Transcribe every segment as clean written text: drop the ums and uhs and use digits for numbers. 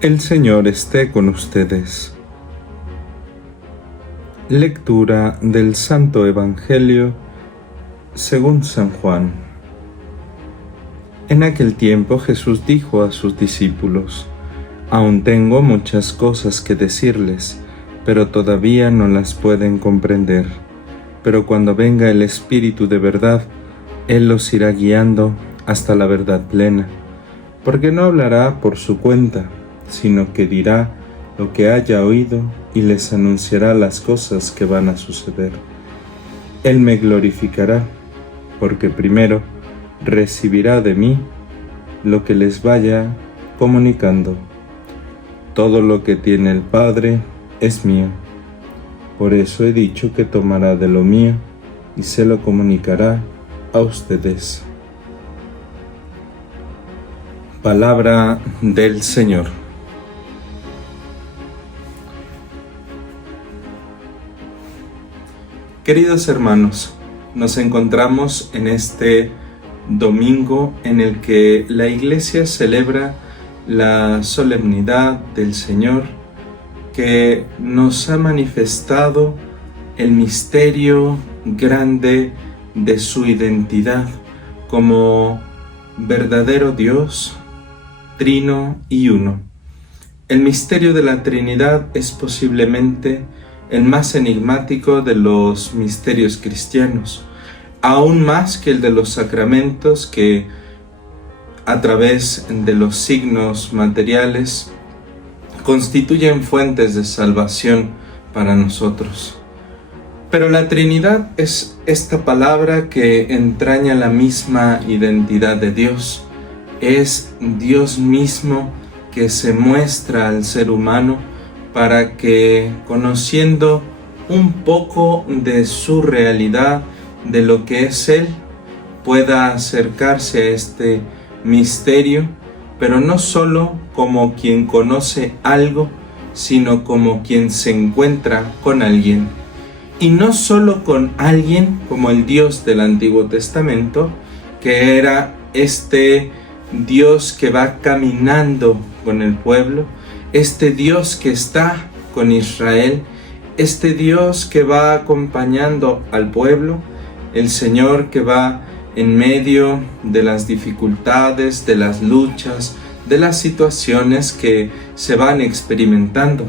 El Señor esté con ustedes. Lectura del Santo Evangelio según San Juan. En aquel tiempo Jesús dijo a sus discípulos: «Aún tengo muchas cosas que decirles, pero todavía no las pueden comprender. Pero cuando venga el Espíritu de verdad, Él los irá guiando hasta la verdad plena, porque no hablará por su cuenta, sino que dirá lo que haya oído y les anunciará las cosas que van a suceder. Él me glorificará, porque primero recibirá de mí lo que les vaya comunicando. Todo lo que tiene el Padre es mío. Por eso he dicho que tomará de lo mío y se lo comunicará a ustedes». Palabra del Señor. Queridos hermanos, nos encontramos en este domingo en el que la Iglesia celebra la solemnidad del Señor, que nos ha manifestado el misterio grande de su identidad como verdadero Dios, trino y uno. El misterio de la Trinidad es posiblemente el más enigmático de los misterios cristianos, aún más que el de los sacramentos que, a través de los signos materiales, constituyen fuentes de salvación para nosotros. Pero la Trinidad es esta palabra que entraña la misma identidad de Dios. Es Dios mismo que se muestra al ser humano para que, conociendo un poco de su realidad, de lo que es Él, pueda acercarse a este misterio, pero no solo como quien conoce algo, sino como quien se encuentra con alguien. Y no solo con alguien como el Dios del Antiguo Testamento, que era este Dios que va caminando con el pueblo, este Dios que está con Israel, este Dios que va acompañando al pueblo, el Señor que va en medio de las dificultades, de las luchas, de las situaciones que se van experimentando.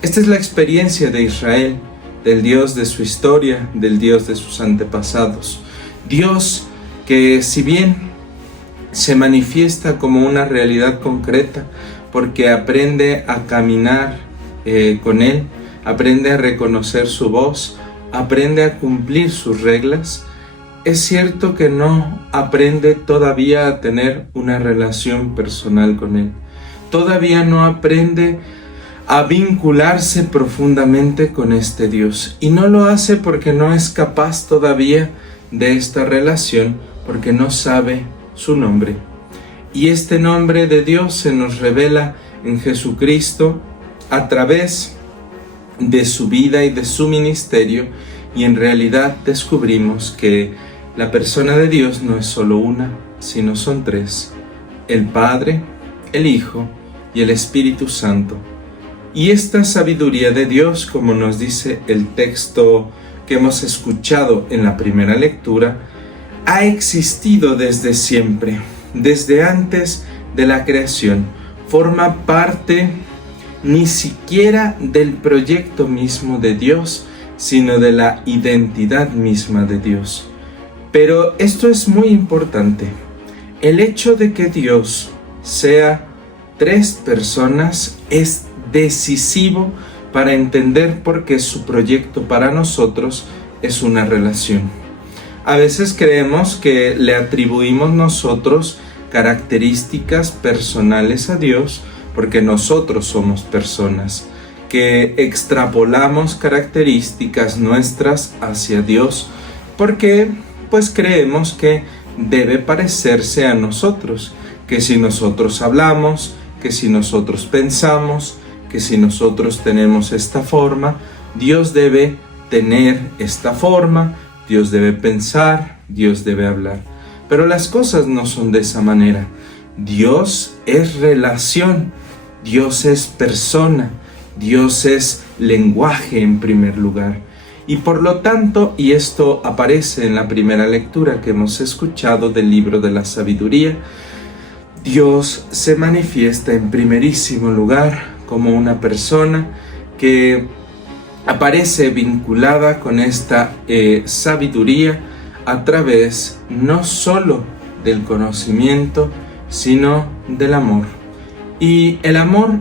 Esta es la experiencia de Israel, del Dios de su historia, del Dios de sus antepasados. Dios que, si bien se manifiesta como una realidad concreta, porque aprende a caminar con Él, aprende a reconocer su voz, aprende a cumplir sus reglas, es cierto que no aprende todavía a tener una relación personal con Él. Todavía no aprende a vincularse profundamente con este Dios. Y no lo hace porque no es capaz todavía de esta relación, porque no sabe su nombre. Y este nombre de Dios se nos revela en Jesucristo a través de su vida y de su ministerio, y en realidad descubrimos que la persona de Dios no es solo una, sino son tres: el Padre, el Hijo y el Espíritu Santo. Y esta sabiduría de Dios, como nos dice el texto que hemos escuchado en la primera lectura, ha existido desde siempre, desde antes de la creación. Forma parte ni siquiera del proyecto mismo de Dios, sino de la identidad misma de Dios. Pero esto es muy importante. El hecho de que Dios sea tres personas es decisivo para entender por qué su proyecto para nosotros es una relación. A veces creemos que le atribuimos nosotros características personales a Dios porque nosotros somos personas, que extrapolamos características nuestras hacia Dios porque pues creemos que debe parecerse a nosotros, que si nosotros hablamos, que si nosotros pensamos, que si nosotros tenemos esta forma, Dios debe tener esta forma, Dios debe pensar, Dios debe hablar. Pero las cosas no son de esa manera. Dios es relación Dios es persona, Dios es lenguaje en primer lugar. Y por lo tanto, y esto aparece en la primera lectura que hemos escuchado del libro de la sabiduría, Dios se manifiesta en primerísimo lugar como una persona que aparece vinculada con esta sabiduría a través no solo del conocimiento, sino del amor. Y el amor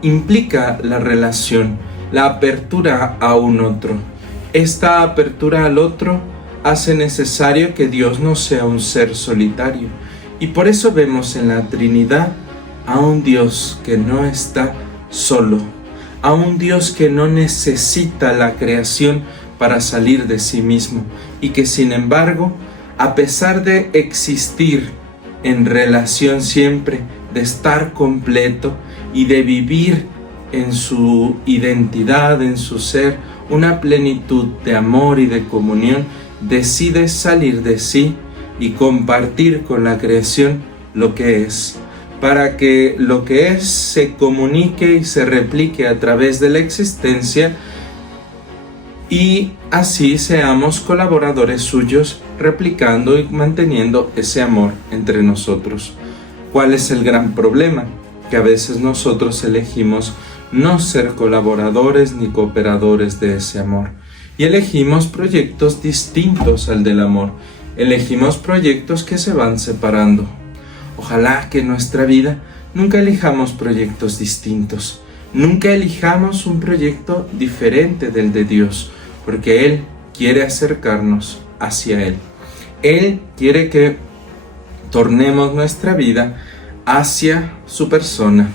implica la relación, la apertura a un otro. Esta apertura al otro hace necesario que Dios no sea un ser solitario. Y por eso vemos en la Trinidad a un Dios que no está solo, a un Dios que no necesita la creación para salir de sí mismo y que sin embargo, a pesar de existir en relación siempre, de estar completo y de vivir en su identidad, en su ser, una plenitud de amor y de comunión, decide salir de sí y compartir con la creación lo que es, para que lo que es se comunique y se replique a través de la existencia y así seamos colaboradores suyos, replicando y manteniendo ese amor entre nosotros. ¿Cuál es el gran problema? Que a veces nosotros elegimos no ser colaboradores ni cooperadores de ese amor y elegimos proyectos distintos al del amor. Elegimos proyectos que se van separando. Ojalá que en nuestra vida nunca elijamos proyectos distintos, nunca elijamos un proyecto diferente del de Dios, porque Él quiere acercarnos hacia Él. Él quiere que tornemos nuestra vida hacia su persona.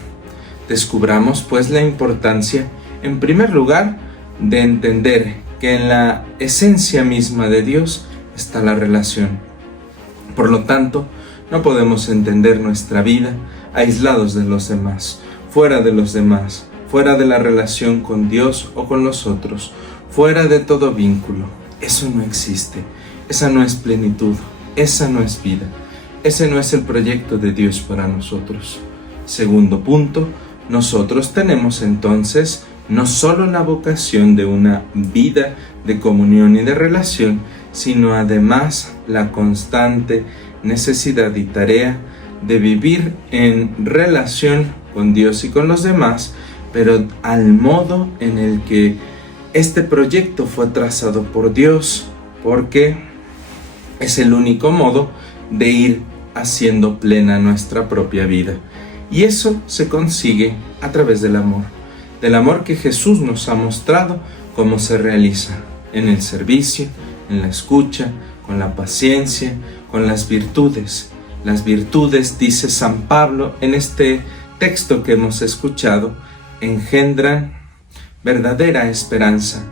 Descubramos pues la importancia, en primer lugar, de entender que en la esencia misma de Dios está la relación. Por lo tanto, no podemos entender nuestra vida aislados de los demás, fuera de los demás, fuera de la relación con Dios o con los otros, fuera de todo vínculo. Eso no existe, esa no es plenitud, esa no es vida, ese no es el proyecto de Dios para nosotros. Segundo punto, nosotros tenemos entonces no solo la vocación de una vida de comunión y de relación, sino además la constante necesidad y tarea de vivir en relación con Dios y con los demás, pero al modo en el que este proyecto fue trazado por Dios, porque es el único modo de ir haciendo plena nuestra propia vida. Y eso se consigue a través del amor que Jesús nos ha mostrado cómo se realiza en el servicio, en la escucha, con la paciencia, con las virtudes. Las virtudes, dice San Pablo en este texto que hemos escuchado, engendran verdadera esperanza,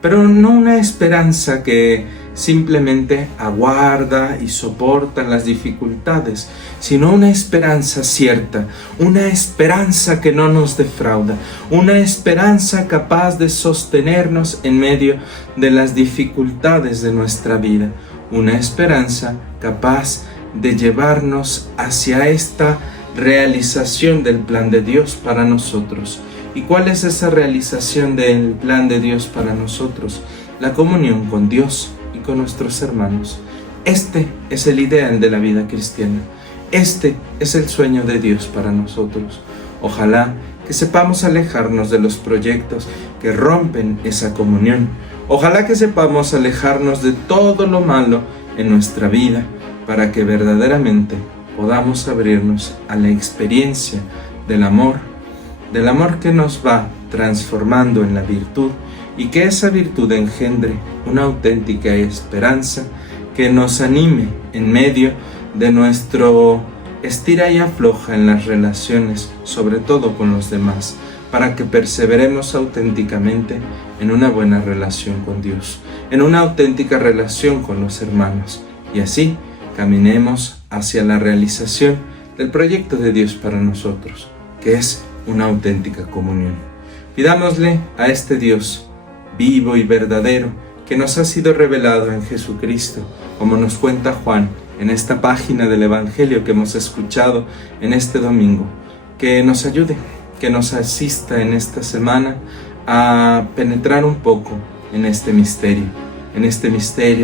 pero no una esperanza que simplemente aguarda y soporta las dificultades, sino una esperanza cierta, una esperanza que no nos defrauda, una esperanza capaz de sostenernos en medio de las dificultades de nuestra vida, una esperanza capaz de llevarnos hacia esta realización del plan de Dios para nosotros. ¿Y cuál es esa realización del plan de Dios para nosotros? La comunión con Dios y con nuestros hermanos. Este es el ideal de la vida cristiana. Este es el sueño de Dios para nosotros. Ojalá que sepamos alejarnos de los proyectos que rompen esa comunión. Ojalá que sepamos alejarnos de todo lo malo en nuestra vida para que verdaderamente podamos abrirnos a la experiencia del amor que nos va transformando en la virtud y que esa virtud engendre una auténtica esperanza que nos anime en medio de nuestro estira y afloja en las relaciones, sobre todo con los demás, para que perseveremos auténticamente en una buena relación con Dios, en una auténtica relación con los hermanos, y así caminemos hacia la realización del proyecto de Dios para nosotros, que es una auténtica comunión. Pidámosle a este Dios vivo y verdadero que nos ha sido revelado en Jesucristo, como nos cuenta Juan en esta página del Evangelio que hemos escuchado en este domingo, que nos ayude, que nos asista en esta semana a penetrar un poco en este misterio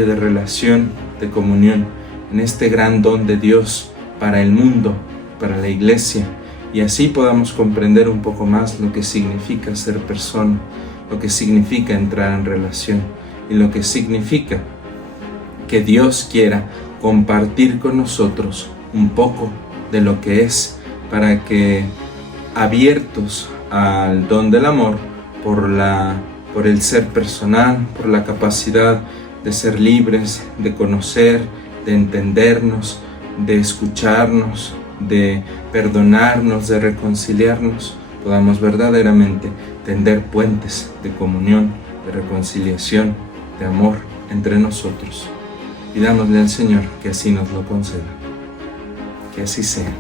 de relación, de comunión, en este gran don de Dios para el mundo, para la Iglesia, y así podamos comprender un poco más lo que significa ser persona, lo que significa entrar en relación y lo que significa que Dios quiera compartir con nosotros un poco de lo que es, para que, abiertos al don del amor, por el ser personal, por la capacidad de ser libres, de conocer, de entendernos, de escucharnos, de perdonarnos, de reconciliarnos, podamos verdaderamente tender puentes de comunión, de reconciliación, de amor entre nosotros. Pidámosle al Señor que así nos lo conceda. Que así sea.